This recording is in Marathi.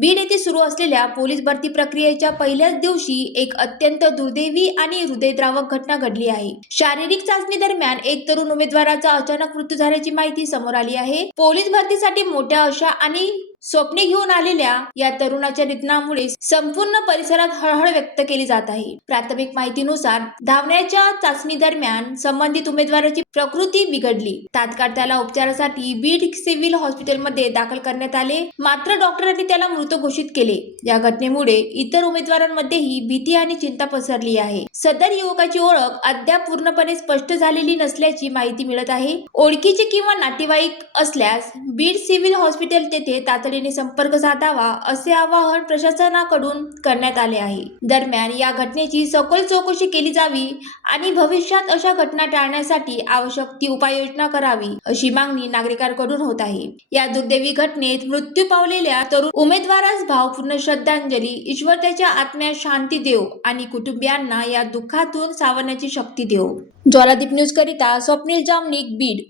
बीड येथे सुरू असलेल्या पोलीस भरती प्रक्रियेच्या पहिल्याच दिवशी एक अत्यंत दुर्दैवी आणि हृदयद्रावक घटना घडली आहे. शारीरिक चाचणी दरम्यान एक तरुण उमेदवाराचा अचानक मृत्यू झाल्याची माहिती समोर आली आहे. पोलीस भरतीसाठी मोठ्या आशा आणि स्वप्ने घेऊन आलेल्या या तरुणाच्या निधनामुळे संपूर्ण परिसरात हळहळ व्यक्त केली जात आहे. प्राथमिक माहितीनुसार धावण्याच्या चाचणी दरम्यान संबंधित उमेदवाराची प्रकृती बिघडली. तात्काळ त्याला उपचारासाठी बीड सिव्हिल हॉस्पिटलमध्ये दाखल करण्यात आले. मात्र डॉक्टरांनी त्याला मृत घोषित केले. या घटनेमुळे इतर उमेदवारांमध्येही भीती आणि चिंता पसरली आहे. सदर युवकाची ओळख अद्याप पूर्णपणे स्पष्ट झालेली नसल्याची माहिती मिळत आहे. ओळखीचे किंवा नातेवाईक असल्यास बीड सिव्हिल हॉस्पिटल तेथे तातडीने संपर्क साधावा असे आवाहन प्रशासनाकडून करण्यात आले आहे. दरम्यान या घटनेची सखोल चौकशी केली जावी आणि भविष्यात अशा घटना टाळण्यासाठी आवश्यक ती उपाययोजना करावी अशी मागणी नागरिकांकडून होत आहे. या दुर्दैवी घटनेत मृत्यू पावलेल्या तरुण उमेदवारास भावपूर्ण श्रद्धांजली ईश्वर त्याच्या आत्म्यास शांती देव आणि कुटुंबियांना या दुःखातून सावरण्याची शक्ती देव. ज्वालादीप न्यूज करिता स्वप्नील जामनिक बीड.